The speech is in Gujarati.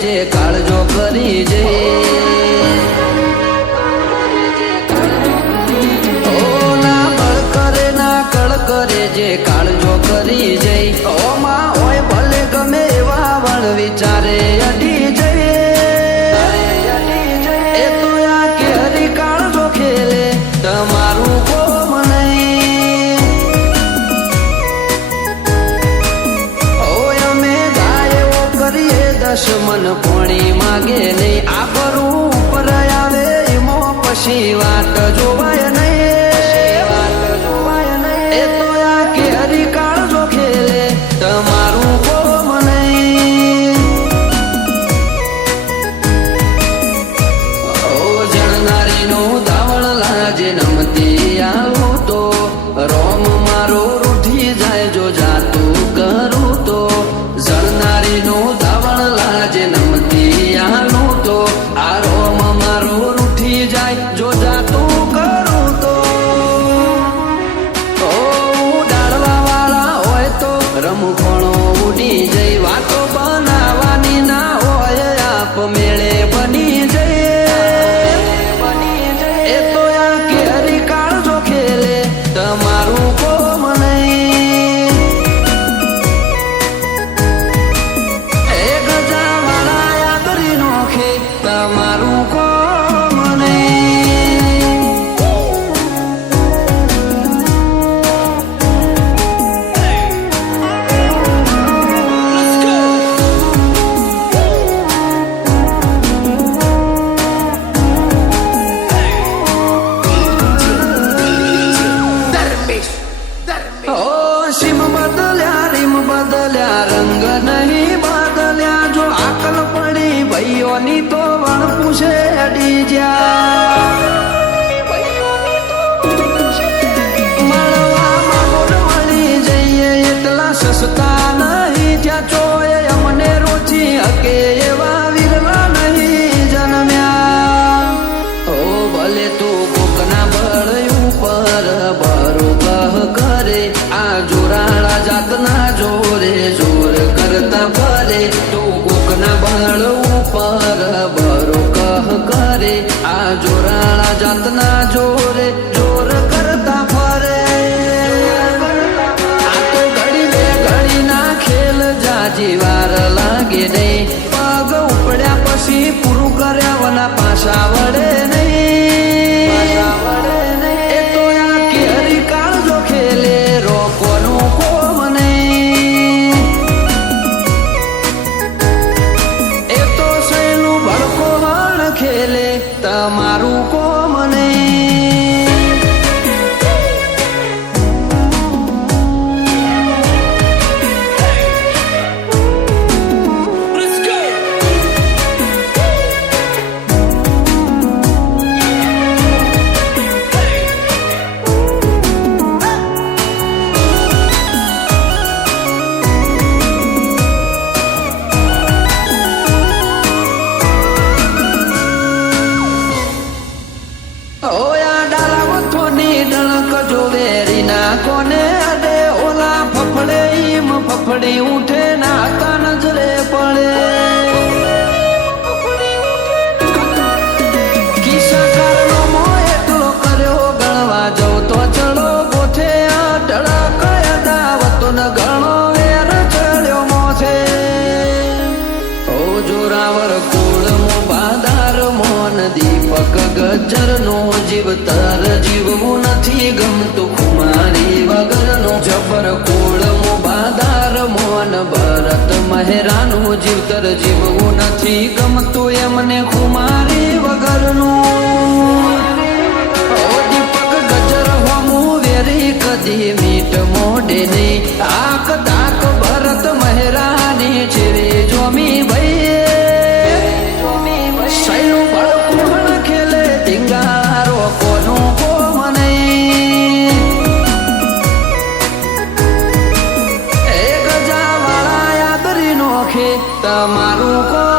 જે કાળજો કરી જે કરે જે કાળજો કરી જઈ ઓમાં હોય ભલે ગમે એવા વણ વિચારે અડી જઈએ એ તો આ કે હરી કાળજો ખેલે તમારું કોમ નહીં ઓય અમે ગાયો કરીએ દશમન પોણી માગે નહીં આ કરું ઉપર આવે એમો પછી વાત જોવાય નહીં તમારું કોમ નહીં ઓ જણનારીનું દાવણ લાજે નમતી આવું તો રોમ મારો રૂઠી જાય જો જાતું કરું તો જણનારીનું દાવણ લાજે નમતી આવું તો આ રોમ મારો રૂઠી જાય જો જાતું કરું તો રમખોણો ઉડી જઈ વાતો બનાવવાની ના હોય આપ મેળે બની જઈ એ તો આ કે હરી કાળજો ખેલે તમારું કોમ નહીં એ ગજાવાળા યાદરી નોખે તમારું કોમ નહીં રંગ નહીં બદલ્યા જો આકલ પડી ભાઈઓની તો વણ પૂછે અડી મળવામાં મળી જઈએ એટલા સસ્તા નહીં ત્યાં ચોય અમને રોચી હકે એવા વિરલા નહીં જન્મ્યા ઓ ભલે તું કોકના બળ ઉપર બરો કહ કરે આ જોરાળા જાતના જોરે જોર કરતા ફરે તું કોકના બળ ઉપર બરો કહ કરે આ જોરાળા જાતના જોરે જોર કરતા ફરે આ તો ઘડી બે ઘડી ના ખેલ જાજી વાર લાગે નહીં પગ ઉપડ્યા પછી પૂરું કર્યા વના પાછા વડે નહીં એ તો આ કે હરી કાળજો ખેલે રોકોનું કોમ નહીં એ તો સહેલું ભડકો વણ ખેલે તમારું કોમ નહીં કોને અડે ઓલા ફફડે ઈમ ફફડી ઉઠે ના કા નજરે પડે કિસ્સા કારનો મો એટલો કર્યો ગણવા જવ તો ચડો ગોઠે અટળ કયા દાવતો ન ગણો વેર ચડ્યો મોથે ઓ જોરાવર કુળ મો બાદાર મોન દીપક ગજર નો જીવતર જીવવું નથી ગમતું ખુમારી વગરનો જબર કુળ મો બાદાર મોન ભરત મહેરાનું જીવતર જીવવું નથી ગમતું એમને ખુમારી વગરનું દીપક ગજર હોમું વેરી કદી મીટ મોઢે નહીં આક દાક ભરત મહેરાની ચીરી જોમી ભાઈ સૈનું બળકુણ ખેલે ટીંગારો કોનું કોમ નહીં એ ગજાવાળા યાદરી નોખે તમારું કોમ